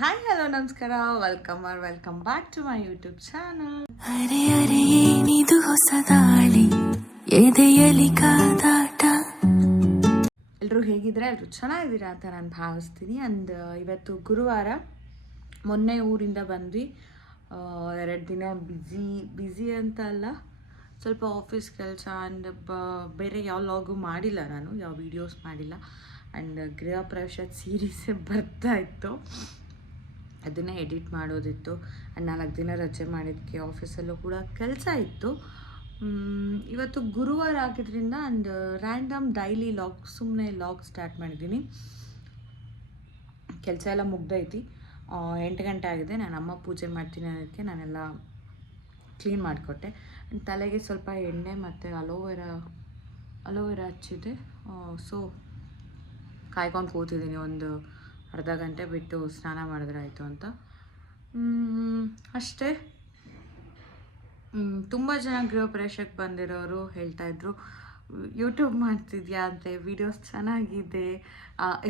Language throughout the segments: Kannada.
ಹಾಯ್ ಹಲೋ ನಮಸ್ಕಾರ, welcome back to my YouTube channel. ಅರೆ ಅರೆ ಏನಿದು ಹೊಸ ದಾಳಿ ಎದೆಯಲಿ ಕಾದಾಟ. ಎಲ್ಲರೂ ಹೇಗಿದ್ರೆ ಎಲ್ಲರೂ ಚೆನ್ನಾಗಿದ್ದೀರಾ ಅಂತ ನಾನು ಭಾವಿಸ್ತೀನಿ. ಆ್ಯಂಡ್ ಇವತ್ತು ಗುರುವಾರ, ಮೊನ್ನೆ ಊರಿಂದ ಬಂದ್ವಿ. 2 ದಿನ ಬ್ಯುಸಿ ಅಂತ ಅಲ್ಲ, ಸ್ವಲ್ಪ ಆಫೀಸ್ ಕೆಲಸ ಆ್ಯಂಡ್ ಬೇರೆ ಯಾವ ಲಾಗು ಮಾಡಿಲ್ಲ, ನಾನು ಯಾವ ವೀಡಿಯೋಸ್ ಮಾಡಿಲ್ಲ. ಆ್ಯಂಡ್ ಗೃಹ ಪ್ರವೇಶ ಸೀರೀಸೇ ಬರ್ತಾ ಇತ್ತು, ಅದನ್ನೇ ಎಡಿಟ್ ಮಾಡೋದಿತ್ತು. ಆ್ಯಂಡ್ 4 ದಿನ ರಜೆ ಮಾಡಿದ್ದಕ್ಕೆ ಆಫೀಸಲ್ಲೂ ಕೂಡ ಕೆಲಸ ಇತ್ತು. ಇವತ್ತು ಗುರುವಾರ ಆಗಿದ್ದರಿಂದ ಆ್ಯಂಡ್ ರ್ಯಾಂಡಮ್ ಡೈಲಿ ಲಾಗ್, ಸುಮ್ಮನೆ ಲಾಗ್ ಸ್ಟಾರ್ಟ್ ಮಾಡಿದ್ದೀನಿ. ಕೆಲಸ ಎಲ್ಲ ಮುಗ್ದೈತಿ. 8 ಗಂಟೆ ಆಗಿದೆ. ನಾನು ಅಮ್ಮ ಪೂಜೆ ಮಾಡ್ತೀನಿ ಅದಕ್ಕೆ ನಾನೆಲ್ಲ ಕ್ಲೀನ್ ಮಾಡಿಕೊಟ್ಟೆ. ತಲೆಗೆ ಸ್ವಲ್ಪ ಎಣ್ಣೆ ಮತ್ತು ಅಲೋವೆರಾ ಹಚ್ಚಿದೆ. ಸೊ ಕಾಯ್ಕೊಂಡು ಕೂತಿದ್ದೀನಿ, ಒಂದು ಅರ್ಧ ಗಂಟೆ ಬಿಟ್ಟು ಸ್ನಾನ ಮಾಡಿದ್ರೆ ಆಯಿತು ಅಂತ. ಅಷ್ಟೇ. ತುಂಬ ಜನ ಗೃಹ ಪ್ರವೇಶಕ್ಕೆ ಬಂದಿರೋರು ಹೇಳ್ತಾಯಿದ್ರು, ಯೂಟ್ಯೂಬ್ ಮಾಡ್ತಿದ್ಯಾ ಅಂತೆ, ವೀಡಿಯೋಸ್ ಚೆನ್ನಾಗಿದೆ.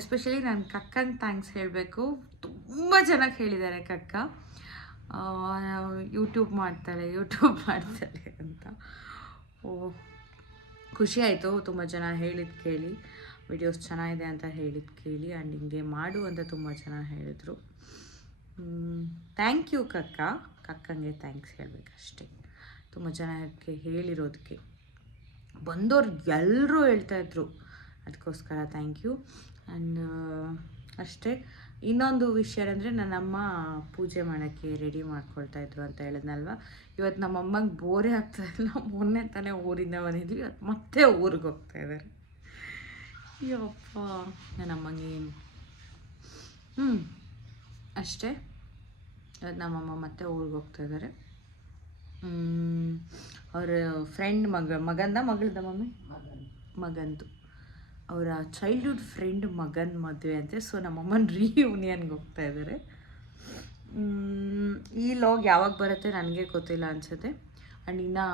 ಎಸ್ಪೆಷಲಿ ನಾನು ಕಕ್ಕಂಗೆ ಥ್ಯಾಂಕ್ಸ್ ಹೇಳಬೇಕು. ತುಂಬ ಜನಕ್ಕೆ ಹೇಳಿದ್ದಾರೆ ಕಕ್ಕ ಯೂಟ್ಯೂಬ್ ಮಾಡ್ತಾಳೆ ಅಂತ. ಖುಷಿ ಆಯಿತು, ತುಂಬ ಜನ ಹೇಳಿದ್ದು ಕೇಳಿ, ವಿಡಿಯೋಸ್ ಚೆನ್ನಾಗಿದೆ ಅಂತ ಹೇಳಿದ್ದು ಕೇಳಿ. ಆ್ಯಂಡ್ ಹಿಂಗೆ ಮಾಡು ಅಂತ ತುಂಬ ಜನ ಹೇಳಿದರು. ಥ್ಯಾಂಕ್ ಯು ಕಕ್ಕಂಗೆ ಥ್ಯಾಂಕ್ಸ್ ಹೇಳಬೇಕಷ್ಟೇ, ತುಂಬ ಜನಕ್ಕೆ ಹೇಳಿರೋದಕ್ಕೆ. ಬಂದವ್ರು ಎಲ್ಲರೂ ಹೇಳ್ತಾಯಿದ್ರು, ಅದಕ್ಕೋಸ್ಕರ ಥ್ಯಾಂಕ್ ಯು. ಆ್ಯಂಡ್ ಅಷ್ಟೇ. ಇನ್ನೊಂದು ವಿಷಯ ಅಂದರೆ, ನನ್ನಮ್ಮ ಪೂಜೆ ಮಾಡೋಕ್ಕೆ ರೆಡಿ ಮಾಡ್ಕೊಳ್ತಾಯಿದ್ರು ಅಂತ ಹೇಳಿದ್ನಲ್ವ. ಇವತ್ತು ನಮ್ಮಮ್ಮಂಗೆ ಬೋರೇ ಆಗ್ತಾಯಿಲ್ಲ. ಮೊನ್ನೆ ತಾನೇ ಊರಿಂದ ಬಂದಿದ್ವಿ, ಮತ್ತೆ ಊರಿಗೆ ಹೋಗ್ತಾಯಿದ್ದಾರೆ. ಯಪ್ಪ, ನನ್ನಮ್ಮಂಗೆ ಅಷ್ಟೇ. ಇವತ್ತು ನಮ್ಮಮ್ಮ ಮತ್ತೆ ಊರಿಗೆ ಹೋಗ್ತಾಯಿದ್ದಾರೆ. ಅವರ ಫ್ರೆಂಡ್ ಮಗಂದ ಮಗಂದು ಅವರ ಚೈಲ್ಡ್ಹುಡ್ ಫ್ರೆಂಡ್ ಮಗನ ಮದುವೆ ಅಂತೆ. ಸೊ ನಮ್ಮಮ್ಮನ ರೀಯೂನಿಯನ್ಗೆ ಹೋಗ್ತಾ ಇದ್ದಾರೆ. ಈ ಲಾಗ್ ಯಾವಾಗ ಬರುತ್ತೆ ನನಗೆ ಗೊತ್ತಿಲ್ಲ ಅನಿಸುತ್ತೆ. ಆ್ಯಂಡ್ ಇನ್ನು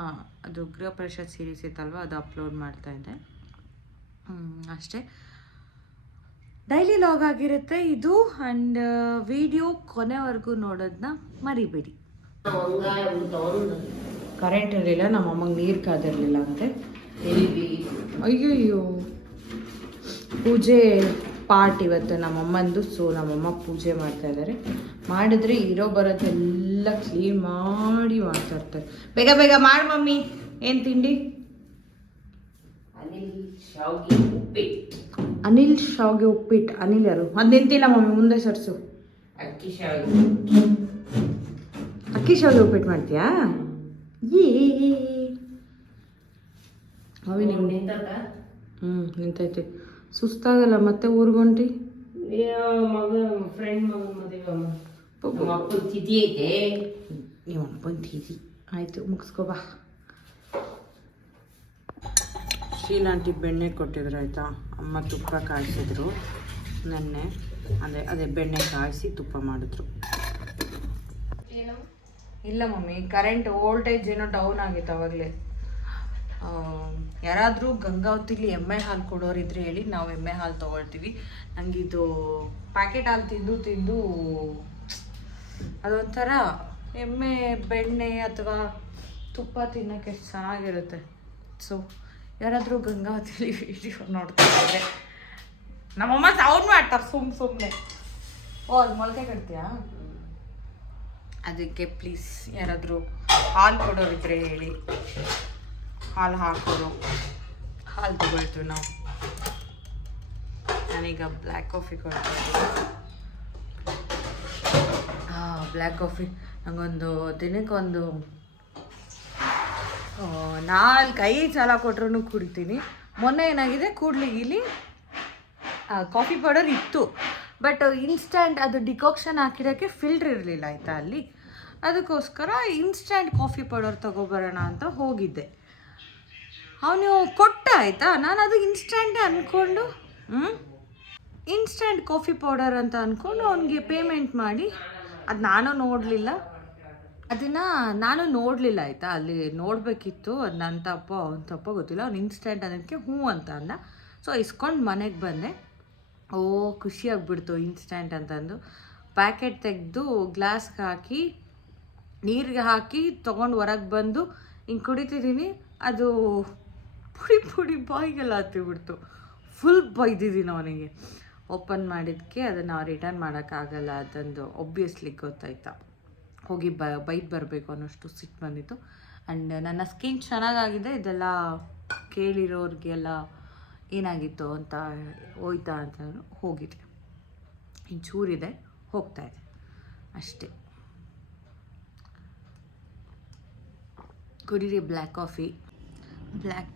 ಅದು ಗೃಹ ಪ್ರವೇಶ ಸೀರೀಸ್ ಇತ್ತಲ್ವ, ಅದು ಅಪ್ಲೋಡ್ ಮಾಡ್ತಾಯಿದ್ದೆ. ಅಷ್ಟೇ, ಡೈಲಿ ಲಾಗ್ ಆಗಿರುತ್ತೆ ಇದು. ಆ್ಯಂಡ್ ವಿಡಿಯೋ ಕೊನೆವರೆಗೂ ನೋಡೋದನ್ನ ಮರಿಬೇಡಿ. ಕರೆಂಟ್ ಇರಲಿಲ್ಲ, ನಮ್ಮಮ್ಮಂಗೆ ನೀರು ಕಾದಿರಲಿಲ್ಲ ಅಂತೆ. ಅಯ್ಯಯ್ಯೋ, ಪೂಜೆ ಪಾರ್ಟ್ ಇವತ್ತು ನಮ್ಮಮ್ಮಂದು. ಸೊ ನಮ್ಮಮ್ಮ ಪೂಜೆ ಮಾಡ್ತಾಯಿದ್ದಾರೆ. ಮಾಡಿದ್ರೆ ಇರೋ ಬರೋದೆಲ್ಲ ಕ್ಲೀನ್ ಮಾಡಿ ಮಾಡ್ತಾಯಿರ್ತಾರೆ. ಬೇಗ ಬೇಗ ಮಾಡಿ ಮಮ್ಮಿ. ಏನು ತಿಂಡಿ? ಅನಿಲ್ ಶಾವಿಗೆ ಉಪ್ಪಿಟ್ಟು. ಅನಿಲ್ ಯಾರು? ಅದು ನಿಂತಿಲ್ಲ ಮಮ್ಮಿ, ಮುಂದೆ ಸರ್ಸು. ಅಕ್ಕಿ ಶಾವಿಗೆ ಉಪ್ಪಿಟ್ಟು ಮಾಡ್ತೀಯಾ? ಅವಿ ನಿಂಗೆ ನಿಂತೈತೆ. ಸುಸ್ತಾಗಲ್ಲ ಮತ್ತೆ ಊರ್ಗೊಂಡಿ? ಫ್ರೆಂಡ್ ಮಗನ ಮದುವೆ ನೀವು ಅಪ್ಪನ ತಿಥಿ ಆಯಿತು, ಮುಗಿಸ್ಕೊಬಾ. ಶೀಲಾಂಟಿ ಬೆಣ್ಣೆ ಕೊಟ್ಟಿದ್ರು ಆಯಿತಾ. ಅಮ್ಮ ತುಪ್ಪ ಕಾಯಿಸಿದ್ರು ನೆನ್ನೆ. ಅದೇ ಬೆಣ್ಣೆ ಕಾಯಿಸಿ ತುಪ್ಪ ಮಾಡಿದ್ರು. ಇಲ್ಲ ಮಮ್ಮಿ, ಕರೆಂಟ್ ವೋಲ್ಟೇಜ್ ಏನೋ ಡೌನ್ ಆಗಿತ್ತು ಅವಾಗಲೇ. ಯಾರಾದರೂ ಗಂಗಾವತಿಲಿ ಎಮ್ಮೆ ಹಾಲು ಕೊಡೋರಿದ್ರೆ ಹೇಳಿ, ನಾವು ಎಮ್ಮೆ ಹಾಲು ತೊಗೊಳ್ತೀವಿ. ನನಗಿದು ಪ್ಯಾಕೆಟ್ ಹಾಲು ತಿಂದು ಅದೊಂಥರ ಎಮ್ಮೆ ಬೆಣ್ಣೆ ಅಥವಾ ತುಪ್ಪ ತಿನ್ನೋಕ್ಕೆ ಎಷ್ಟು ಚೆನ್ನಾಗಿರುತ್ತೆ. ಸೊ ಯಾರಾದರೂ ಗಂಗಾವತಿಲಿ ವಿಡಿಯೋ ನೋಡ್ತಾ ಇದ್ದರೆ, ನಮ್ಮಮ್ಮ ಸೌಂಡ್ ಮಾಡ್ತಾರೆ ಸುಮ್ಮನೆ. ಅದು ಮೊಳಕೆ ಕಟ್ತೀಯಾ? ಅದಕ್ಕೆ ಪ್ಲೀಸ್ ಯಾರಾದರೂ ಹಾಲು ಕೊಡೋರಿದ್ರೆ ಹೇಳಿ, ಹಾಲು ಹಾಕೋರು. ಹಾಲು ತಗೊಳ್ತೀವಿ ನಾವು. ನಾನೀಗ ಬ್ಲ್ಯಾಕ್ ಕಾಫಿ ಕೊಡ್ತೀನಿ. ಬ್ಲ್ಯಾಕ್ ಕಾಫಿ ನನಗೊಂದು ದಿನಕ್ಕೊಂದು 4-5 ಸಲ ಕೊಟ್ರೂ ಕುಡಿತೀನಿ. ಮೊನ್ನೆ ಏನಾಗಿದೆ, ಕೂಡ್ಲಿಗಿಲಿ ಕಾಫಿ ಪೌಡರ್ ಇತ್ತು, ಬಟ್ ಇನ್ಸ್ಟಂಟ್ ಅದು ಡಿಕಾಕ್ಷನ್ ಹಾಕಿರೋಕ್ಕೆ ಫಿಲ್ಟ್ರ್ ಇರಲಿಲ್ಲ ಆಯಿತಾ ಅಲ್ಲಿ. ಅದಕ್ಕೋಸ್ಕರ ಇನ್ಸ್ಟಂಟ್ ಕಾಫಿ ಪೌಡರ್ ತೊಗೊಬರೋಣ ಅಂತ ಹೋಗಿದ್ದೆ. ಅವನು ಕೊಟ್ಟ ಆಯಿತಾ. ನಾನು ಅದು ಇನ್ಸ್ಟಂಟ್ ಅಂದ್ಕೊಂಡು ಇನ್ಸ್ಟಂಟ್ ಕಾಫಿ ಪೌಡರ್ ಅಂತ ಅಂದ್ಕೊಂಡು ಅವನಿಗೆ ಪೇಮೆಂಟ್ ಮಾಡಿ, ಅದು ನಾನು ನೋಡಲಿಲ್ಲ ಆಯಿತಾ. ಅಲ್ಲಿ ನೋಡಬೇಕಿತ್ತು, ಅದು ನನ್ನ ತಪ್ಪೋ ಅವ್ನ ತಪ್ಪೋ ಗೊತ್ತಿಲ್ಲ. ಅವ್ನು ಇನ್ಸ್ಟಂಟ್ ಅದಕ್ಕೆ ಹ್ಞೂ ಅಂತ ಅಂದ. ಸೊ ಇಸ್ಕೊಂಡು ಮನೆಗೆ ಬಂದೆ. ಖುಷಿಯಾಗ್ಬಿಡ್ತು ಇನ್ಸ್ಟಂಟ್ ಅಂತಂದು. ಪ್ಯಾಕೆಟ್ ತೆಗೆದು ಗ್ಲಾಸ್ಗೆ ಹಾಕಿ ನೀರಿಗೆ ಹಾಕಿ ತೊಗೊಂಡು ಹೊರಗೆ ಬಂದು ಹಿಂಗೆ ಕುಡಿತಿದ್ದೀನಿ. ಅದು ಪುಡಿ ಪುಡಿ ಬಾಯಿಗೆಲ್ಲ ಹತ್ತಿಬಿಡ್ತು. ಫುಲ್ ಬೈದಿದ್ದೀನಿ ಅವನಿಗೆ. ಓಪನ್ ಮಾಡಿದ್ದಕ್ಕೆ ಅದನ್ನು ರಿಟರ್ನ್ ಮಾಡೋಕ್ಕಾಗಲ್ಲ ಅಂತಂದು ಒಬ್ವಿಯಸ್ಲಿ ಗೊತ್ತಾಯ್ತಾ. ಹೋಗಿ ಬೈದು ಬರಬೇಕು ಅನ್ನೋಷ್ಟು ಸಿಟ್ಟು ಬಂದಿತ್ತು. ಆ್ಯಂಡ್ ನನ್ನ ಸ್ಕಿನ್ ಚೆನ್ನಾಗಾಗಿದೆ. ಇದೆಲ್ಲ ಕೇಳಿರೋರಿಗೆಲ್ಲ ಏನಾಗಿತ್ತು ಅಂತ ಹೋಯ್ತಾ ಅಂತ ಹೋಗಿದೆ. ಇಂಚೂರಿದೆ, ಹೋಗ್ತಾಯಿದೆ ಅಷ್ಟೇ. ಕುಡೀರಿ ಬ್ಲ್ಯಾಕ್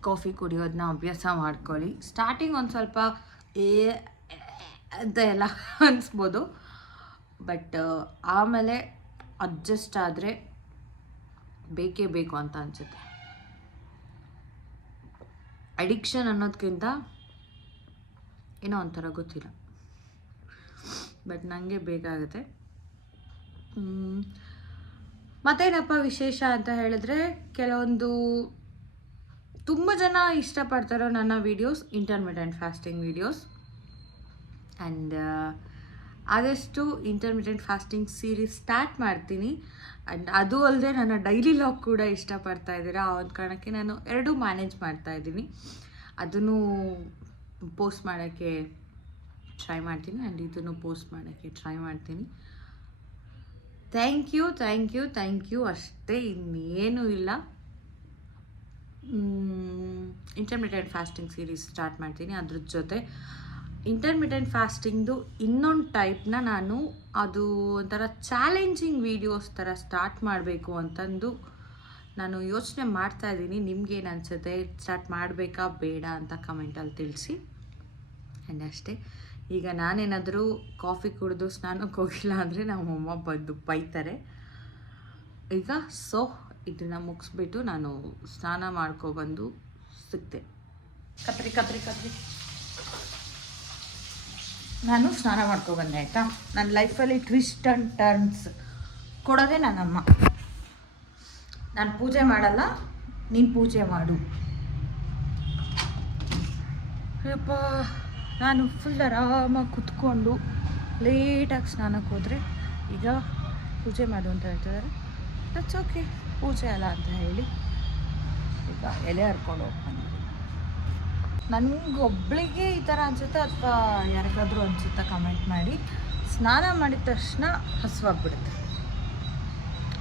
ಕಾಫಿ ಕುಡಿಯೋದನ್ನ ಅಭ್ಯಾಸ ಮಾಡ್ಕೊಳ್ಳಿ. ಸ್ಟಾರ್ಟಿಂಗ್ ಒಂದು ಸ್ವಲ್ಪ ಅಂತ ಎಲ್ಲ ಅನಿಸ್ಬೋದು, ಬಟ್ ಆಮೇಲೆ ಅಡ್ಜಸ್ಟ್ ಆದರೆ ಬೇಕೇ ಬೇಕು ಅಂತ ಅನಿಸುತ್ತೆ. ಅಡಿಕ್ಷನ್ ಅನ್ನೋದಕ್ಕಿಂತ ಏನೋ ಒಂಥರ ಗೊತ್ತಿಲ್ಲ, ಬಟ್ ನನಗೆ ಬೇಕಾಗುತ್ತೆ. ಮತ್ತೇನಪ್ಪ ವಿಶೇಷ ಅಂತ ಹೇಳಿದ್ರೆ, ಕೆಲವೊಂದು ತುಂಬ ಜನ ಇಷ್ಟಪಡ್ತಾರೋ ನನ್ನ videos, intermittent fasting videos. And ಆದಷ್ಟು ಇಂಟರ್ಮಿಟೆಂಟ್ ಫಾಸ್ಟಿಂಗ್ ಸೀರೀಸ್ ಸ್ಟಾರ್ಟ್ ಮಾಡ್ತೀನಿ. ಆ್ಯಂಡ್ ಅದು ಅಲ್ಲದೆ ನನ್ನ ಡೈಲಿ ಲಾಗ್ ಕೂಡ ಇಷ್ಟಪಡ್ತಾ ಇದ್ದೀರಾ. ಆ ಒಂದು ಕಾರಣಕ್ಕೆ ನಾನು ಎರಡೂ ಮ್ಯಾನೇಜ್ ಮಾಡ್ತಾಯಿದ್ದೀನಿ. ಅದನ್ನು ಪೋಸ್ಟ್ ಮಾಡೋಕ್ಕೆ ಟ್ರೈ ಮಾಡ್ತೀನಿ ಆ್ಯಂಡ್ ಇದನ್ನು ಪೋಸ್ಟ್ ಮಾಡೋಕ್ಕೆ ಟ್ರೈ ಮಾಡ್ತೀನಿ. ಥ್ಯಾಂಕ್ ಯು ಅಷ್ಟೇ, ಇನ್ನೇನೂ ಇಲ್ಲ. ಇಂಟರ್ಮಿಟೆಂಟ್ ಫಾಸ್ಟಿಂಗ್ ಸೀರೀಸ್ ಸ್ಟಾರ್ಟ್ ಮಾಡ್ತೀನಿ. ಅದ್ರ ಜೊತೆ ಇಂಟರ್ಮಿಟೆಂಟ್ ಫಾಸ್ಟಿಂಗ್ದು ಇನ್ನೊಂದು ಟೈಪ್ನ ನಾನು ಅದು ಒಂಥರ ಚಾಲೆಂಜಿಂಗ್ ವೀಡಿಯೋಸ್ ಥರ ಸ್ಟಾರ್ಟ್ ಮಾಡಬೇಕು ಅಂತಂದು ನಾನು ಯೋಚನೆ ಮಾಡ್ತಾಯಿದ್ದೀನಿ. ನಿಮ್ಗೇನು ಅನಿಸುತ್ತೆ, ಸ್ಟಾರ್ಟ್ ಮಾಡಬೇಕಾ ಬೇಡ ಅಂತ ಕಮೆಂಟಲ್ಲಿ ತಿಳಿಸಿ. ಆ್ಯಂಡ್ ಅಷ್ಟೇ. ಈಗ ನಾನೇನಾದರೂ ಕಾಫಿ ಕುಡಿದು ಸ್ನಾನಕ್ಕೆ ಹೋಗಿಲ್ಲ ಅಂದರೆ ನಮ್ಮಮ್ಮ ಬಂದು ಬೈತಾರೆ. ಈಗ ಇದನ್ನು ಮುಗಿಸ್ಬಿಟ್ಟು ನಾನು ಸ್ನಾನ ಮಾಡ್ಕೊಬಂದು ಸಿಗ್ತೆ. ಕತ್ರಿ ನಾನು ಸ್ನಾನ ಮಾಡ್ಕೊಬಂದೆ ಆಯಿತಾ. ನನ್ನ ಲೈಫಲ್ಲಿ ಟ್ವಿಸ್ಟ್ ಆ್ಯಂಡ್ ಟರ್ನ್ಸ್ ಕೊಡೋದೇ ನನ್ನಮ್ಮ. ನಾನು ಪೂಜೆ ಮಾಡಲ್ಲ, ನೀನು ಪೂಜೆ ಮಾಡು. ಯಪ್ಪ, ನಾನು ಫುಲ್ ಆರಾಮಾಗಿ ಕುತ್ಕೊಂಡು ಲೇಟಾಗಿ ಸ್ನಾನಕ್ಕೆ ಹೋದರೆ ಈಗ ಪೂಜೆ ಮಾಡು ಅಂತ ಹೇಳ್ತಿದ್ದಾರೆ. ದಟ್ಸ್ ಓಕೆ, ಪೂಜೆ ಅಲ್ಲ ಅಂತ ಹೇಳಿ ಈಗ ಎಲೆ ಹರ್ಕೊಂಡು ಹೋಗ್ಬಂದು. ನನಗೊಬ್ಳಿಗೆ ಈ ಥರ ಅನಿಸುತ್ತೆ ಅಥವಾ ಯಾರಿಗಾದ್ರೂ ಅನಿಸುತ್ತಾ ಕಮೆಂಟ್ ಮಾಡಿ. ಸ್ನಾನ ಮಾಡಿದ ತಕ್ಷಣ ಹಸುವಾಗ್ಬಿಡುತ್ತೆ.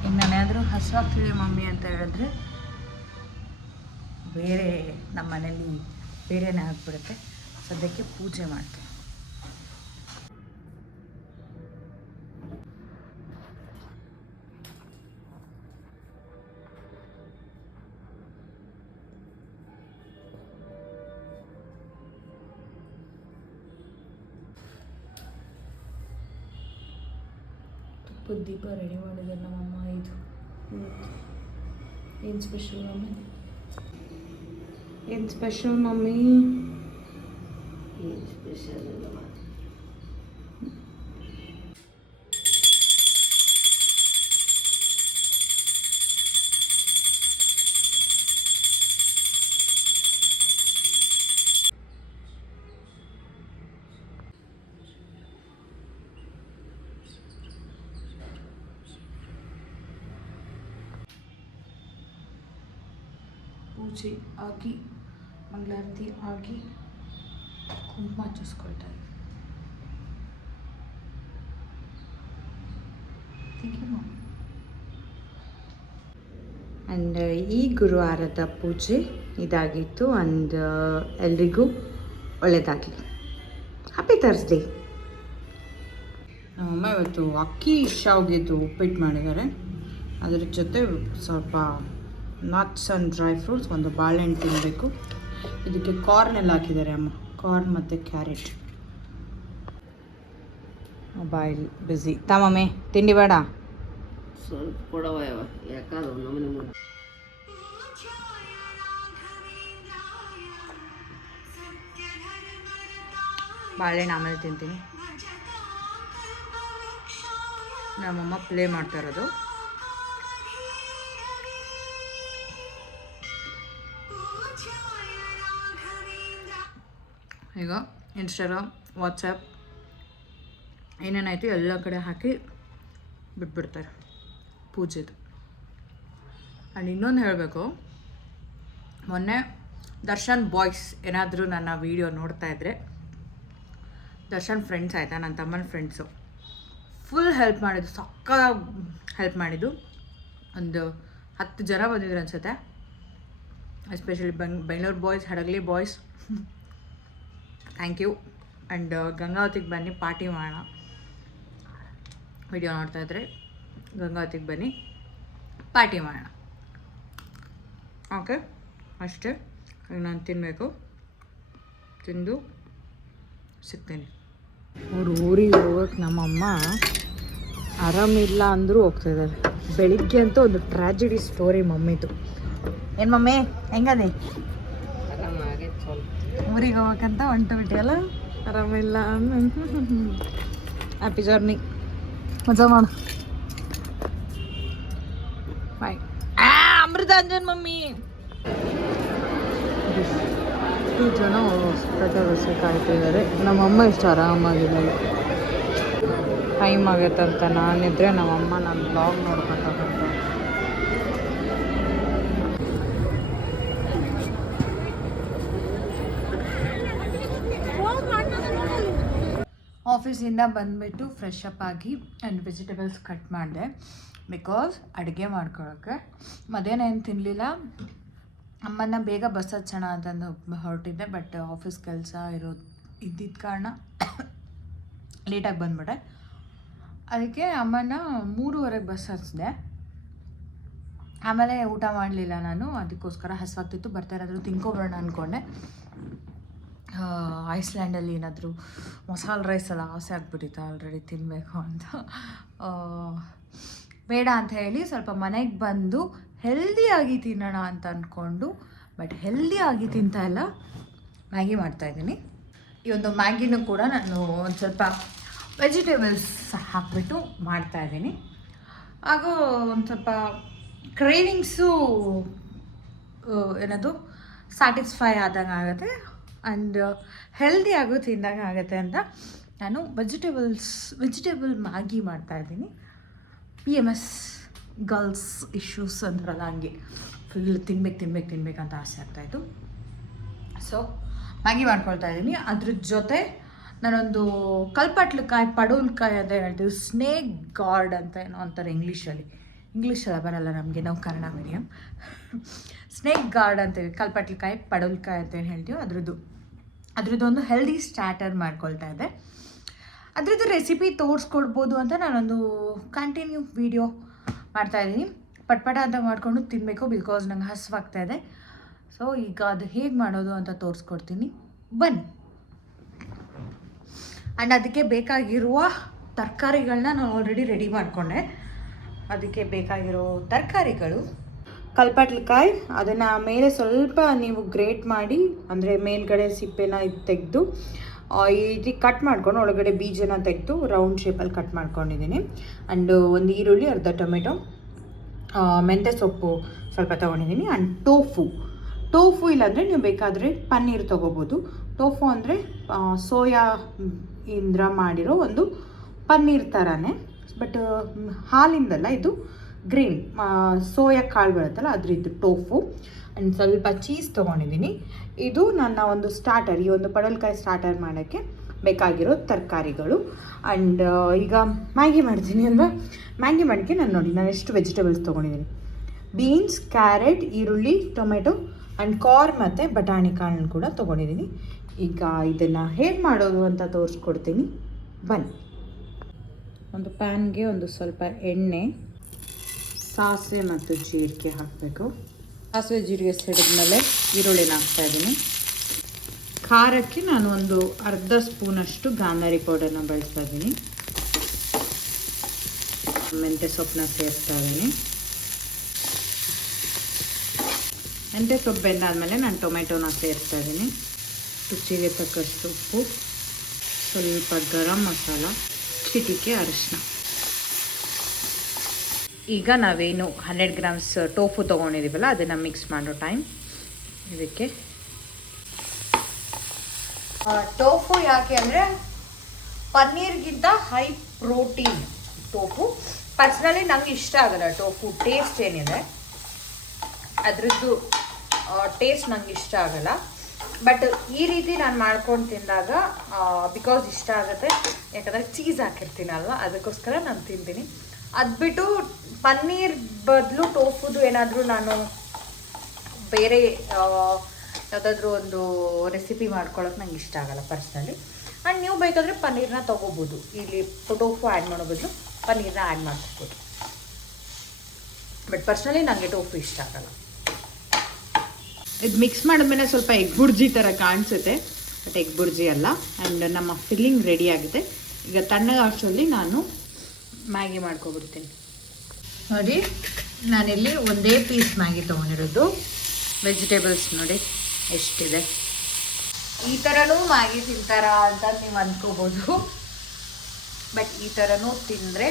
ಈಗ ನಾನೇನಾದರೂ ಹಸುವಾಗ್ತಿದೆ ಮಮ್ಮಿ ಅಂತ ಹೇಳಿದ್ರೆ ಬೇರೆ ನಮ್ಮ ಮನೇಲಿ ಬೇರೆನೇ ಆಗಿಬಿಡುತ್ತೆ. ಸದ್ಯಕ್ಕೆ ಪೂಜೆ ಮಾಡ್ತೀನಿ. ತುಪ್ಪದ ದೀಪ ರೆಡಿ ಮಾಡಿದ್ದಾರೆ ನಮ್ಮಮ್ಮ. ಇದು ಏನು ಸ್ಪೆಷಲ್ ಮಮ್ಮಿ? ಏನು ಸ್ಪೆಷಲ್ ಮಮ್ಮಿ? ಏನು ಸ್ಪೆಷಲ್ ಇಲ್ಲ. ಪೂಜೆ ಆಗಿ ಮಂಗಳಾರತಿ ಆಗಿ ಕುಂಕುಮ ಹಚ್ಚಿಸ್ಕೊಳ್ತಾ ಇದ್ದೀನಿ. ಆ್ಯಂಡ್ ಈ ಗುರುವಾರದ ಪೂಜೆ ಇದಾಗಿತ್ತು. ಆ್ಯಂಡ್ ಎಲ್ರಿಗೂ ಒಳ್ಳೆಯದಾಗಲಿ. Happy Thursday. ನಮ್ಮಮ್ಮ ಇವತ್ತು ಅಕ್ಕಿ ಶಾವ್ಗೆದು ಉಪ್ಪಿಟ್ಟು ಮಾಡಿದ್ದಾರೆ. ಅದರ ಜೊತೆ ಸ್ವಲ್ಪ ನಟ್ಸ್ ಆ್ಯಂಡ್ ಡ್ರೈ ಫ್ರೂಟ್ಸ್, ಒಂದು ಬಾಳೆಹಣ್ಣು ತಿನ್ನಬೇಕು. ಇದಕ್ಕೆ ಕಾರ್ನ್ ಎಲ್ಲ ಹಾಕಿದ್ದಾರೆ ಅಮ್ಮ, ಕಾರ್ನ್ ಮತ್ತು ಕ್ಯಾರೆಟ್. Mobile busy. ತಮ್ಮಮ್ಮೆ ತಿಂಡಿ ಬೇಡ, ಸ್ವಲ್ಪ ಕೊಡವ ಯಾಕಾದ್ರು ನಮ್ಮನೆ ಮುಂದೆ ಬಾಳೆಹಣ್ಣು ಆಮೇಲೆ ತಿಂತೀನಿ. ನಮ್ಮಮ್ಮ ಪ್ಲೇ ಮಾಡ್ತಾ ಇರೋದು. ಈಗ ಇನ್ಸ್ಟಾಗ್ರಾಮ್, ವಾಟ್ಸಪ್ ಏನೇನಾಯಿತು ಎಲ್ಲ ಕಡೆ ಹಾಕಿ ಬಿಟ್ಬಿಡ್ತಾರೆ ಪೂಜೆದು. ಆ್ಯಂಡ್ ಇನ್ನೊಂದು ಹೇಳಬೇಕು, ಮೊನ್ನೆ ದರ್ಶನ್ ಬಾಯ್ಸ್ ಏನಾದರೂ ನನ್ನ ವೀಡಿಯೋ ನೋಡ್ತಾ ಇದ್ದರೆ, ದರ್ಶನ್ ಫ್ರೆಂಡ್ಸ್ ಆಯಿತಾ, ನನ್ನ ತಮ್ಮನ ಫ್ರೆಂಡ್ಸು ಫುಲ್ ಹೆಲ್ಪ್ ಮಾಡಿದ್ದು, ಸಕ್ಕ ಹೆಲ್ಪ್ ಮಾಡಿದ್ದು. ಒಂದು 10 ಜನ ಬಂದಿದ್ರು ಅನ್ಸುತ್ತೆ, especially Bengaluru boys, Hadagali boys, thank you. And ಗಂಗಾವತಿಗೆ ಬನ್ನಿ, ಪಾರ್ಟಿ ಮಾಡೋಣ. ವಿಡಿಯೋ ನೋಡ್ತಾಯಿದ್ರೆ ಗಂಗಾವತಿಗೆ ಬನ್ನಿ, ಪಾರ್ಟಿ ಮಾಡೋಣ. ಓಕೆ, ಅಷ್ಟೇ. ಈಗ ನಾನು ತಿನ್ನಬೇಕು, ತಿಂದು ಸಿಗ್ತೀನಿ. ಅವ್ರು ಊರಿಗೆ ಹೋಗೋಕ್ಕೆ ನಮ್ಮಮ್ಮ ಆರಾಮಿಲ್ಲ ಅಂದರೂ ಹೋಗ್ತಾಯಿದ್ದಾರೆ. ಬೆಳಿಗ್ಗೆ ಅಂತೂ ಒಂದು ಟ್ರ್ಯಾಜಿಡಿ ಸ್ಟೋರಿ ಮಮ್ಮಿದು. ಏನು ಮಮ್ಮಿ, ಹೆಂಗದೆ? ಆರಾಮಾಗೈತೆ ಸ್ವಲ್ಪ. ಊರಿಗೆ ಹೋಗ್ಬೇಕಂತ ಹೊಂಟು ಬಿಟ್ಟಿಯಲ್ಲ, ಆರಾಮಿಲ್ಲ. ಹ್ಯಾಪಿ ಜರ್ನಿ, ಮಜಾ ಮಾಡು. ಬಾಯ್. ಅಮೃತಾಂಜನ್ ಮಮ್ಮಿ. 10 ಜನ ಸ್ವೆಟರ್ ಹೊಸ ಕಾಯ್ತಿದ್ದಾರೆ. ನಮ್ಮಮ್ಮ ಇಷ್ಟು ಆರಾಮಾಗಿದ್ದಾರೆ. ಟೈಮ್ ಆಗೈತಂತ ನಾನಿದ್ರೆ ನಮ್ಮಮ್ಮ ನನ್ನ ಬ್ಲಾಗ್ ನೋಡ್ಕೊತ ಬಂತು. ಆಫೀಸಿಂದ ಬಂದುಬಿಟ್ಟು ಫ್ರೆಶ್ ಅಪ್ ಆಗಿ ಆ್ಯಂಡ್ ವೆಜಿಟೇಬಲ್ಸ್ ಕಟ್ ಮಾಡಿದೆ, ಬಿಕಾಸ್ ಅಡುಗೆ ಮಾಡ್ಕೊಳ್ಳೋಕ್ಕೆ. ಮಧ್ಯಾಹ್ನ ಏನು ತಿನ್ನಲಿಲ್ಲ. ಅಮ್ಮನ ಬೇಗ ಬಸ್ ಹಚ್ಚೋಣ ಅಂತಂದು ಹೊರಟಿದ್ದೆ, ಬಟ್ ಆಫೀಸ್ ಕೆಲಸ ಇದ್ದಿದ್ದ ಕಾರಣ ಲೇಟಾಗಿ ಬಂದ್ಬಿಟ್ಟೆ. ಅದಕ್ಕೆ ಅಮ್ಮನ 3:30ಗೆ ಬಸ್ ಹಚ್ಚಿದೆ. ಆಮೇಲೆ ಊಟ ಮಾಡಲಿಲ್ಲ ನಾನು, ಅದಕ್ಕೋಸ್ಕರ ಹಸಿವಾಗ್ತಿತ್ತು. ಬರ್ತಾ ಏನಾದರೂ ತಿನ್ಕೊಬರೋಣ ಅಂದ್ಕೊಂಡೆ. ಐಸ್ಲ್ಯಾಂಡಲ್ಲಿ ಏನಾದರೂ ಮಸಾಲೆ ರೈಸ್ ಎಲ್ಲ ಆಸೆ ಆಗ್ಬಿಟ್ಟಿತ್ತು ಆಲ್ರೆಡಿ ತಿನ್ನಬೇಕು ಅಂತ. ಬೇಡ ಅಂತ ಹೇಳಿ ಸ್ವಲ್ಪ ಮನೆಗೆ ಬಂದು ಹೆಲ್ದಿಯಾಗಿ ತಿನ್ನೋಣ ಅಂತ ಅಂದ್ಕೊಂಡು, ಬಟ್ ಹೆಲ್ದಿಯಾಗಿ ತಿಂತಾ ಇಲ್ಲ, ಮ್ಯಾಗಿ ಮಾಡ್ತಾಯಿದ್ದೀನಿ. ಈ ಒಂದು ಮ್ಯಾಗಿನೂ ಕೂಡ ನಾನು ಒಂದು ಸ್ವಲ್ಪ ವೆಜಿಟೇಬಲ್ಸ್ ಹಾಕಿಬಿಟ್ಟು ಮಾಡ್ತಾಯಿದ್ದೀನಿ. ಹಾಗೂ ಒಂದು ಸ್ವಲ್ಪ ಕ್ರೇವಿಂಗ್ಸು ಏನದು ಸ್ಯಾಟಿಸ್ಫೈ ಆದಂಗೆ ಆಗುತ್ತೆ ಆ್ಯಂಡ್ ಹೆಲ್ದಿಯಾಗೂ ತಿಂದಂಗೆ ಆಗುತ್ತೆ ಅಂತ ನಾನು ವೆಜಿಟೇಬಲ್ ಮ್ಯಾಗಿ ಮಾಡ್ತಾಯಿದ್ದೀನಿ. PMS ಗರ್ಲ್ಸ್ ಇಶ್ಯೂಸ್ ಅಂತಾರಲ್ಲ, ಹಂಗೆ ಫುಲ್ ತಿನ್ಬೇಕಂತ ಆಸೆ ಆಗ್ತಾಯಿತ್ತು. ಸೊ ಮ್ಯಾಗಿ ಮಾಡ್ಕೊಳ್ತಾ ಇದ್ದೀನಿ. ಅದ್ರ ಜೊತೆ ನಾನೊಂದು ಕಲ್ಪಟ್ಲಕಾಯಿ, ಪಡವಲಕಾಯಿ ಅಂತ ಹೇಳ್ತೀವಿ, ಸ್ನೇಕ್ ಗಾರ್ಡ್ ಅಂತ ಏನೋ ಅಂತಾರೆ ಇಂಗ್ಲೀಷೆಲ್ಲ ಬರಲ್ಲ ನಮಗೆ, ನಾವು ಕನ್ನಡ ಮೀಡಿಯಮ್. ಸ್ನೇಕ್ ಗಾರ್ಡ್ ಅಂತೀವಿ, ಕಲ್ಪಟ್ಲಕಾಯಿ, ಪಡವಲಕಾಯಿ ಅಂತ ಏನು ಹೇಳ್ತೀವಿ, ಅದ್ರದ್ದೊಂದು ಹೆಲ್ದಿ ಸ್ಟಾರ್ಟರ್ ಮಾಡ್ಕೊಳ್ತಾ ಇದ್ದೆ. ಅದ್ರದ್ದು ರೆಸಿಪಿ ತೋರಿಸ್ಕೊಡ್ಬೋದು ಅಂತ ನಾನೊಂದು ಕಂಟಿನ್ಯೂ ವೀಡಿಯೋ ಮಾಡ್ತಾಯಿದ್ದೀನಿ. ಪಟ್ಪಟ ಅಂತ ಮಾಡಿಕೊಂಡು ತಿನ್ನಬೇಕು, ಬಿಕಾಸ್ ನಂಗೆ ಹಸಿವಾಗ್ತಾ ಇದೆ. ಸೊ ಈಗ ಅದು ಹೇಗೆ ಮಾಡೋದು ಅಂತ ತೋರಿಸ್ಕೊಡ್ತೀನಿ, ಬನ್ನಿ. ಆ್ಯಂಡ್ ಅದಕ್ಕೆ ಬೇಕಾಗಿರುವ ತರಕಾರಿಗಳನ್ನ ನಾನು ಆಲ್ರೆಡಿ ರೆಡಿ ಮಾಡಿಕೊಂಡೆ. ಅದಕ್ಕೆ ಬೇಕಾಗಿರೋ ತರಕಾರಿಗಳು ಕಲ್ಪಟ್ಲಕಾಯಿ, ಅದನ್ನು ಮೇಲೆ ಸ್ವಲ್ಪ ನೀವು ಗ್ರೇಟ್ ಮಾಡಿ, ಅಂದರೆ ಮೇಲ್ಗಡೆ ಸಿಪ್ಪೆನ ತೆಗೆದು ಈ ರೀತಿ ಕಟ್ ಮಾಡ್ಕೊಂಡು ಒಳಗಡೆ ಬೀಜನ ತೆಗೆದು ರೌಂಡ್ ಶೇಪಲ್ಲಿ ಕಟ್ ಮಾಡ್ಕೊಂಡಿದ್ದೀನಿ. ಆ್ಯಂಡ್ ಒಂದು ಈರುಳ್ಳಿ, ಅರ್ಧ ಟೊಮೆಟೊ, ಮೆಂತ್ಯ ಸೊಪ್ಪು ಸ್ವಲ್ಪ ತೊಗೊಂಡಿದ್ದೀನಿ. ಆ್ಯಂಡ್ ಟೋಫು ಇಲ್ಲಾಂದರೆ ನೀವು ಬೇಕಾದರೆ ಪನ್ನೀರ್ ತೊಗೋಬೋದು. ಟೋಫು ಅಂದರೆ ಸೋಯಾ ಇಂದ ಮಾಡಿರೋ ಒಂದು ಪನ್ನೀರ್ ಥರನೇ, ಬಟ್ ಹಾಲಿಂದಲ್ಲ, ಇದು ಗ್ರೀನ್ ಸೋಯಾ ಕಾಳು ಬರುತ್ತಲ್ಲ ಅದ್ರದ್ದು ಟೋಫು. ಆ್ಯಂಡ್ ಸ್ವಲ್ಪ ಚೀಸ್ ತೊಗೊಂಡಿದ್ದೀನಿ. ಇದು ನನ್ನ ಒಂದು ಸ್ಟಾರ್ಟರ್, ಈ ಒಂದು ಪಡವಲಕಾಯಿ ಸ್ಟಾರ್ಟರ್ ಮಾಡೋಕ್ಕೆ ಬೇಕಾಗಿರೋ ತರಕಾರಿಗಳು. ಆ್ಯಂಡ್ ಈಗ ಮ್ಯಾಗಿ ಮಾಡ್ತೀನಿ ಅಂದರೆ ಮ್ಯಾಗಿ ಮಾಡೋಕ್ಕೆ ನಾನು ಎಷ್ಟು ವೆಜಿಟೇಬಲ್ಸ್ ತೊಗೊಂಡಿದ್ದೀನಿ. ಬೀನ್ಸ್, ಕ್ಯಾರೆಟ್, ಈರುಳ್ಳಿ, ಟೊಮೆಟೊ ಆ್ಯಂಡ್ ಕಾರ್ನ್ ಮತ್ತು ಬಟಾಣಿ ಕಾಳನ್ನು ಕೂಡ ತೊಗೊಂಡಿದ್ದೀನಿ. ಈಗ ಇದನ್ನು ಹೇಗೆ ಮಾಡೋದು ಅಂತ ತೋರಿಸ್ಕೊಡ್ತೀನಿ, ಬನ್ನಿ. ಒಂದು ಪ್ಯಾನ್ಗೆ ಒಂದು ಸ್ವಲ್ಪ ಎಣ್ಣೆ, ಸಾಸಿವೆ ಮತ್ತು ಜೀರಿಗೆ ಹಾಕಬೇಕು. ಸಾಸಿವೆ ಜೀರಿಗೆ ಸಿಡಿದ್ಮೇಲೆ ಈರುಳ್ಳಿನ ಹಾಕ್ತಾಯಿದ್ದೀನಿ. ಖಾರಕ್ಕೆ ನಾನು ಒಂದು ಅರ್ಧ ಸ್ಪೂನಷ್ಟು ಗಾಂಧಾರಿ ಪೌಡರ್ನ ಬಳಸ್ತಾ ಇದ್ದೀನಿ. ಮೆಂತ್ಯ ಸೊಪ್ಪನ್ನ ಸೇರಿಸ್ತಾ ಇದ್ದೀನಿ. ಮೆಂತ್ಯ ಸೊಪ್ಪು ಬೆಂದಾದಮೇಲೆ ನಾನು ಟೊಮೆಟೊನ ಸೇರಿಸ್ತಾ ಇದ್ದೀನಿ. ರುಚಿಗೆ ತಕ್ಕಷ್ಟು ಉಪ್ಪು, ಸ್ವಲ್ಪ ಗರಂ ಮಸಾಲ, ಚಿಟಿಕೆ ಅರಿಶಿನ. ಈಗ ನಾವೇನು 100 ಗ್ರಾಮ್ಸ್ ಟೋಫು ತೊಗೊಂಡಿದ್ದೀವಲ್ಲ ಅದನ್ನು ಮಿಕ್ಸ್ ಮಾಡೋ ಟೈಮ್. ಇದಕ್ಕೆ ಟೋಫು ಯಾಕೆ ಅಂದರೆ ಪನ್ನೀರ್ಗಿಂತ ಹೈ ಪ್ರೋಟೀನ್ ಟೋಫು. ಪರ್ಸ್ನಲಿ ನಂಗೆ ಇಷ್ಟ ಆಗಲ್ಲ ಟೋಫು ಟೇಸ್ಟ್ ಏನಿದೆ ಅದರದ್ದು ಟೇಸ್ಟ್ ನಂಗೆ ಇಷ್ಟ ಆಗಲ್ಲ. ಬಟ್ ಈ ರೀತಿ ನಾನು ಮಾಡ್ಕೊಂಡು ತಿಂದಾಗ ಬಿಕಾಸ್ ಇಷ್ಟ ಆಗುತ್ತೆ, ಯಾಕಂದರೆ ಚೀಸ್ ಹಾಕಿರ್ತೀನಲ್ವ, ಅದಕ್ಕೋಸ್ಕರ ನಾನು ತಿಂತೀನಿ. ಅದು ಬಿಟ್ಟು ಪನ್ನೀರ್ ಬದಲು ಟೋಫುದು ಏನಾದರೂ ನಾನು ಬೇರೆ ಯಾವುದಾದ್ರೂ ಒಂದು ರೆಸಿಪಿ ಮಾಡ್ಕೊಳ್ಳೋಕೆ ನಂಗೆ ಇಷ್ಟ ಆಗಲ್ಲ ಪರ್ಸ್ನಲಿ. ಆ್ಯಂಡ್ ನೀವು ಬೇಕಾದರೆ ಪನ್ನೀರನ್ನ ತೊಗೋಬೋದು, ಇಲ್ಲಿ ಟೋಫು ಆ್ಯಡ್ ಮಾಡೋ ಬದಲು ಪನ್ನೀರನ್ನ ಆ್ಯಡ್ ಮಾಡ್ಕೋಬೋದು. ಬಟ್ ಪರ್ಸ್ನಲಿ ನನಗೆ ಟೋಫು ಇಷ್ಟ ಆಗಲ್ಲ. ಇದು ಮಿಕ್ಸ್ ಮಾಡಿದ್ಮೇಲೆ ಸ್ವಲ್ಪ ಎಗ್ ಬುರ್ಜಿ ಥರ ಕಾಣಿಸುತ್ತೆ, ಬಟ್ ಎಗ್ ಬುರ್ಜಿ ಅಲ್ಲ. ಆ್ಯಂಡ್ ನಮ್ಮ ಫಿಲ್ಲಿಂಗ್ ರೆಡಿ ಆಗಿದೆ. ಈಗ ತಣ್ಣಗೆ ಅಷ್ಟರಲ್ಲಿ ನಾನು ಮ್ಯಾಗಿ ಮಾಡ್ಕೊಬಿಡ್ತೀನಿ. ನೋಡಿ, ನಾನಿಲ್ಲಿ ಒಂದೇ ಪೀಸ್ ಮ್ಯಾಗಿ ತೊಗೊಂಡಿರೋದು. ವೆಜಿಟೇಬಲ್ಸ್ ನೋಡಿ ಎಷ್ಟಿದೆ. ಈ ಥರನೂ ಮ್ಯಾಗಿ ತಿಂತಾರಾ ಅಂತ ನೀವು ಅಂದ್ಕೋಬೋದು, ಬಟ್ ಈ ಥರನೂ ತಿಂದರೆ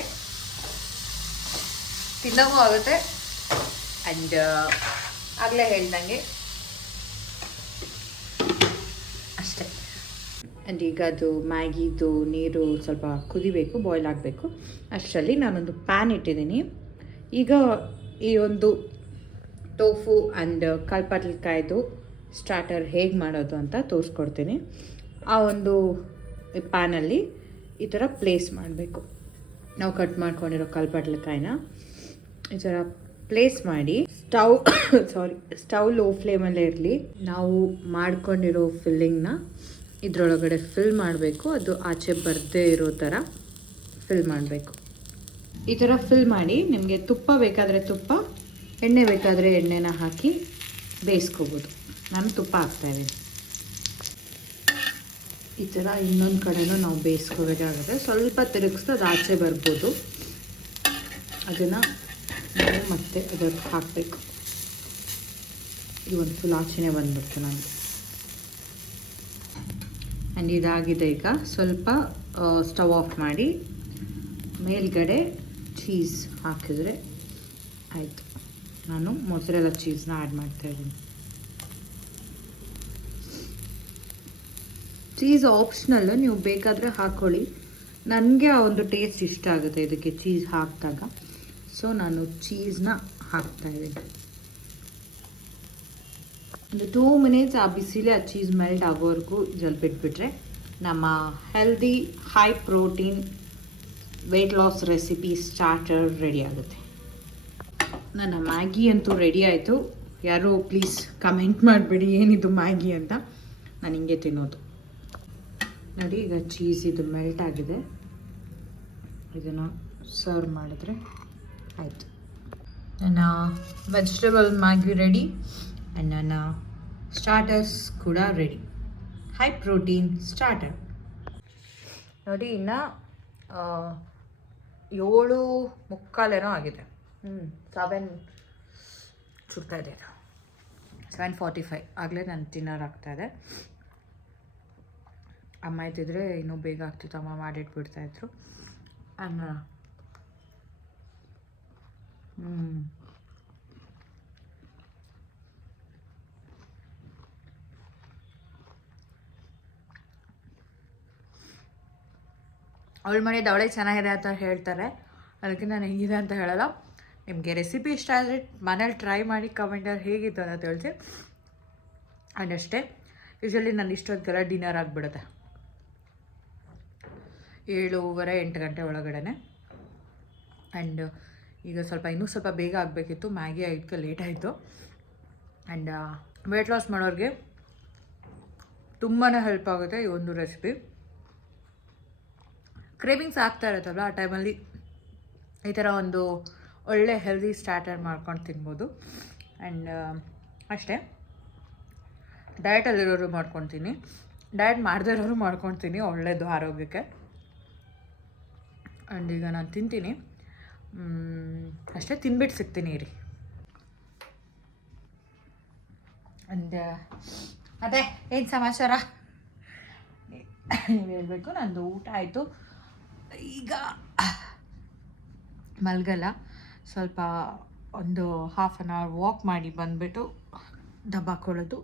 ತಿನ್ನೋಗೂ ಆಗುತ್ತೆ. ಆ್ಯಂಡ್ ಆಗಲೇ ಹೇಳ್ದಂಗೆ ಅಷ್ಟೇ. ಆ್ಯಂಡ್ ಈಗ ಅದು ಮ್ಯಾಗಿದು ನೀರು ಸ್ವಲ್ಪ ಕುದಿಬೇಕು, ಬಾಯ್ಲ್ ಆಗಬೇಕು. ಅಷ್ಟರಲ್ಲಿ ನಾನೊಂದು ಪ್ಯಾನ್ ಇಟ್ಟಿದ್ದೀನಿ. ಈಗ ಈ ಒಂದು ಟೋಫು ಆ್ಯಂಡ್ ಕಲ್ಪಟ್ಲಕಾಯ್ದು ಸ್ಟಾರ್ಟರ್ ಹೇಗೆ ಮಾಡೋದು ಅಂತ ತೋರಿಸ್ಕೊಡ್ತೀನಿ. ಆ ಒಂದು ಪ್ಯಾನಲ್ಲಿ ಈ ಥರ ಪ್ಲೇಸ್ ಮಾಡಬೇಕು. ನಾವು ಕಟ್ ಮಾಡ್ಕೊಂಡಿರೋ ಕಲ್ಪಟ್ಲಕಾಯಿನ ಈ ಥರ ಪ್ಲೇಸ್ ಮಾಡಿ ಸ್ಟವ್ ಲೋ ಫ್ಲೇಮಲ್ಲೇ ಇರಲಿ. ನಾವು ಮಾಡ್ಕೊಂಡಿರೋ ಫಿಲ್ಲಿಂಗ್ನ ಇದರೊಳಗಡೆ ಫಿಲ್ ಮಾಡಬೇಕು. ಅದು ಆಚೆ ಬರದೇ ಇರೋ ಥರ ಫಿಲ್ ಮಾಡಬೇಕು. ಈ ಥರ ಫಿಲ್ ಮಾಡಿ, ನಿಮಗೆ ತುಪ್ಪ ಬೇಕಾದರೆ ತುಪ್ಪ, ಎಣ್ಣೆ ಬೇಕಾದರೆ ಎಣ್ಣೆನ ಹಾಕಿ ಬೇಯಿಸ್ಕೋಬೋದು. ನಾನು ತುಪ್ಪ ಹಾಕ್ತಾಯಿದ್ದೀನಿ. ಈ ಥರ ಇನ್ನೊಂದು ಕಡೆನೂ ನಾವು ಬೇಯಿಸ್ಕೋಬೇಕಾಗುತ್ತೆ. ಸ್ವಲ್ಪ ತಿರುಗಿಸ್ದು ಅದು ಆಚೆ ಬರ್ಬೋದು. ಅದನ್ನು ನಾವು ಮತ್ತೆ ಅದಕ್ಕೆ ಹಾಕಬೇಕು. ಇದು ಒಂದು ಫುಲ್ ಆಚೆನೇ ಬಂದ್ಬಿಡ್ತು ನನಗೆ. ಆ್ಯಂಡ್ ಇದಾಗಿದೆ. ಈಗ ಸ್ವಲ್ಪ ಸ್ಟವ್ ಆಫ್ ಮಾಡಿ ಮೇಲ್ಗಡೆ ಚೀಸ್ ಹಾಕಿದರೆ ಆಯಿತು. ನಾನು ಮೊಸರೆಲ್ಲ ಚೀಸ್ನ ಆ್ಯಡ್ ಮಾಡ್ತಾಯಿದ್ದೀನಿ. ಚೀಸ್ ಆಪ್ಷನಲ್ಲು, ನೀವು ಬೇಕಾದರೆ ಹಾಕ್ಕೊಳ್ಳಿ. ನನಗೆ ಆ ಒಂದು ಟೇಸ್ಟ್ ಇಷ್ಟ ಆಗುತ್ತೆ ಇದಕ್ಕೆ ಚೀಸ್ ಹಾಕಿದಾಗ, ಸೊ ನಾನು ಚೀಸ್ನ ಹಾಕ್ತಾಯಿದ್ದೀನಿ. ಒಂದು 2 ಮಿನಿಟ್ಸ್ ಆ ಬಿಸಿಲೇ ಆ ಚೀಸ್ ಮೆಲ್ಟ್ ಆಗೋವರೆಗೂ ಜಲ್ ಬಿಟ್ಬಿಟ್ರೆ ನಮ್ಮ healthy high protein weight loss recipe starter ready ಆಗುತ್ತೆ. ನನ್ನ ಮ್ಯಾಗಿ ಅಂತೂ ರೆಡಿ ಆಯಿತು. ಯಾರೋ ಪ್ಲೀಸ್ ಕಮೆಂಟ್ ಮಾಡಿಬಿಡಿ ಏನಿದು ಮ್ಯಾಗಿ ಅಂತ, ನಾನು ಹಿಂಗೆ ತಿನ್ನೋದು. ನೋಡಿ, ಈಗ ಚೀಸ್ ಇದು ಮೆಲ್ಟ್ ಆಗಿದೆ. ಇದನ್ನು ಸರ್ವ್ ಮಾಡಿದ್ರೆ ಆಯಿತು. ನನ್ನ ವೆಜಿಟೇಬಲ್ ಮ್ಯಾಗಿ ರೆಡಿ ಆ್ಯಂಡ್ ನನ್ನ ಸ್ಟಾರ್ಟರ್ಸ್ ಕೂಡ ರೆಡಿ. ಹೈ ಪ್ರೋಟೀನ್ ಸ್ಟಾರ್ಟರ್ ನೋಡಿ. ಇನ್ನು 7:45 ಆಗಿದೆ. 7 ಸುಡ್ತಾ ಇದೆ. 7:45 ಆಗಲೇ ನನ್ನ ಡಿನ್ನರ್ ಆಗ್ತಾಯಿದೆ. ಅಮ್ಮ ಇದ್ದಿದ್ರೆ ಇನ್ನೂ ಬೇಗ ಆಗ್ತಿತ್ತು, ಅಮ್ಮ ಮಾಡಿಟ್ಬಿಡ್ತಾಯಿದ್ರು. ಅಮ್ಮ ಅವಳ ಮನೆ ದವಳೆ ಚೆನ್ನಾಗಿದೆ ಅಂತ ಹೇಳ್ತಾರೆ, ಅದಕ್ಕೆ ನಾನು ಹೆಂಗಿದೆ ಅಂತ ಹೇಳಲ್ಲ. ನಿಮಗೆ ರೆಸಿಪಿ ಇಷ್ಟ ಆದರೆ ಮನೇಲಿ ಟ್ರೈ ಮಾಡಿ ಕಮೆಂಟಲ್ಲಿ ಹೇಗಿತ್ತು ಅಂತ ತಿಳಿಸಿ. ಆ್ಯಂಡ್ ಅಷ್ಟೇ, ಯೂಶ್ವಲಿ ನಾನು ಇಷ್ಟೊತ್ತಿಗೆಲ್ಲ ಡಿನ್ನರ್ ಆಗಿಬಿಡುತ್ತೆ 7:30-8 ಗಂಟೆ ಒಳಗಡೆ. ಆ್ಯಂಡ್ ಈಗ ಇನ್ನೂ ಸ್ವಲ್ಪ ಬೇಗ ಆಗಬೇಕಿತ್ತು, ಮ್ಯಾಗಿ ಆಗೋಕ್ಕೆ ಲೇಟ್ ಆಯಿತು. ಆ್ಯಂಡ್ ವೆಯ್ಟ್ ಲಾಸ್ ಮಾಡೋರಿಗೆ ತುಂಬಾ ಹೆಲ್ಪ್ ಆಗುತ್ತೆ ಈ ಒಂದು ರೆಸಿಪಿ. ಕ್ರೇವಿಂಗ್ಸ್ ಆಗ್ತಾ ಇರುತ್ತಲ್ಲ, ಆ ಟೈಮಲ್ಲಿ ಈ ಥರ ಒಂದು ಒಳ್ಳೆ ಹೆಲ್ದಿ ಸ್ಟಾರ್ಟರ್ ಮಾಡ್ಕೊಂಡು ತಿನ್ಬೋದು. ಆ್ಯಂಡ್ ಅಷ್ಟೇ, ಡಯಟಲ್ಲಿರೋರು ಮಾಡ್ಕೊತೀನಿ, ಡಯಟ್ ಮಾಡದೇ ಇರೋರು ಮಾಡ್ಕೊತೀನಿ, ಒಳ್ಳೆಯದು ಆರೋಗ್ಯಕ್ಕೆ. ಆ್ಯಂಡ್ ಈಗ ನಾನು ತಿಂತೀನಿ ಅಷ್ಟೇ, ತಿನ್ಬಿಟ್ಟು ಸಿಗ್ತೀನಿ ರೀ. ಆ್ಯಂಡ್ ಅದೇ ಏನು ಸಮಾಚಾರ ನೀವು ಹೇಳಬೇಕು. ನಂದು ಊಟ ಆಯಿತು, ಈಗ ಮಲಗಲ್ಲ, ಸ್ವಲ್ಪ ಒಂದು ಹಾಫ್ ಆನ್ ಅವರ್ ವಾಕ್ ಮಾಡಿ ಬಂದುಬಿಟ್ಟು ದಬ್ಬಾಕೊಳ್ಳೋದು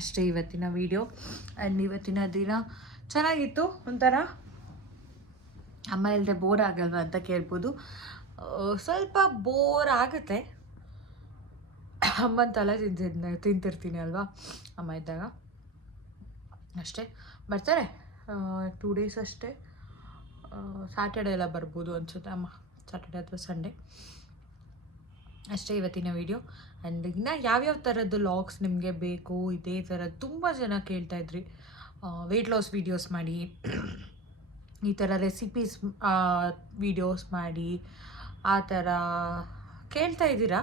ಅಷ್ಟೇ ಇವತ್ತಿನ ವಿಡಿಯೋ. ಆ್ಯಂಡ್ ಇವತ್ತಿನ ದಿನ ಚೆನ್ನಾಗಿತ್ತು. ಒಂಥರ ಅಮ್ಮ ಇಲ್ಲದೆ ಬೋರ್ ಆಗಲ್ವ ಅಂತ ಕೇಳ್ಬೋದು. ಸ್ವಲ್ಪ ಬೋರ್ ಆಗುತ್ತೆ. ಅಮ್ಮನ ತಲೆ ತಿಂತಿರ್ತೀನಿ ಅಲ್ವಾ ಅಮ್ಮ ಇದ್ದಾಗ. ಅಷ್ಟೇ, ಬರ್ತಾರೆ 2 days ಅಷ್ಟೇ. ಸ್ಯಾಟರ್ಡೆ ಎಲ್ಲ ಬರ್ಬೋದು ಅನಿಸುತ್ತೆ ಅಮ್ಮ, ಸ್ಯಾಟರ್ಡೆ ಅಥವಾ ಸಂಡೇ. ಅಷ್ಟೇ ಇವತ್ತಿನ ವಿಡಿಯೋ. ಆ್ಯಂಡ್ ಇನ್ನು ಯಾವ್ಯಾವ ಥರದ್ದು ಲಾಗ್ಸ್ ನಿಮಗೆ ಬೇಕು, ಇದೇ ಥರ ತುಂಬ ಜನ ಕೇಳ್ತಾಯಿದ್ರಿ ವೆಯ್ಟ್ ಲಾಸ್ ವೀಡಿಯೋಸ್ ಮಾಡಿ, ಈ ಥರ ರೆಸಿಪೀಸ್ ವೀಡಿಯೋಸ್ ಮಾಡಿ, ಆ ಥರ ಕೇಳ್ತಾ ಇದ್ದೀರಾ.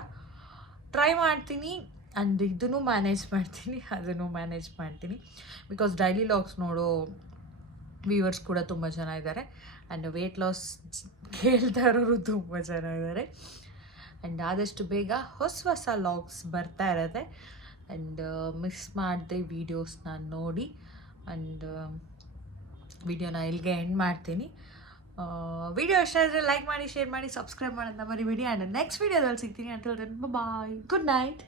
ಟ್ರೈ ಮಾಡ್ತೀನಿ. ಆ್ಯಂಡ್ ಇದನ್ನು ಮ್ಯಾನೇಜ್ ಮಾಡ್ತೀನಿ, ಅದನ್ನು ಮ್ಯಾನೇಜ್ ಮಾಡ್ತೀನಿ. ಬಿಕಾಸ್ ಡೈಲಿ ಲಾಗ್ಸ್ ನೋಡೋ ವ್ಯೂವರ್ಸ್ ಕೂಡ ತುಂಬ ಜನ ಇದ್ದಾರೆ. ಆ್ಯಂಡ್ ವೆಯ್ಟ್ ಲಾಸ್ ಕೇಳ್ತಾ ಇರೋರು ತುಂಬ ಜನ ಇದ್ದಾರೆ. ಆ್ಯಂಡ್ ಆದಷ್ಟು ಬೇಗ ಹೊಸ ಲಾಗ್ಸ್ ಬರ್ತಾ ಇರುತ್ತೆ. ಆ್ಯಂಡ್ ಮಿಸ್ ಮಾಡದೆ ವೀಡಿಯೋಸ್ನ ನೋಡಿ. ಆ್ಯಂಡ್ ವಿಡಿಯೋನ ಇಲ್ಲಿಗೆ ಎಂಡ್ ಮಾಡ್ತೀನಿ. ವಿಡಿಯೋ ಇಷ್ಟ ಆದರೆ ಲೈಕ್ ಮಾಡಿ, ಶೇರ್ ಮಾಡಿ, ಸಬ್ಸ್ಕ್ರೈಬ್ ಮಾಡೋದನ್ನ ಮರಿಬೇಡಿ. ಆ್ಯಂಡ್ ನೆಕ್ಸ್ಟ್ ವೀಡಿಯೋದಲ್ಲಿ ಸಿಗ್ತೀನಿ. Until then bye, good night.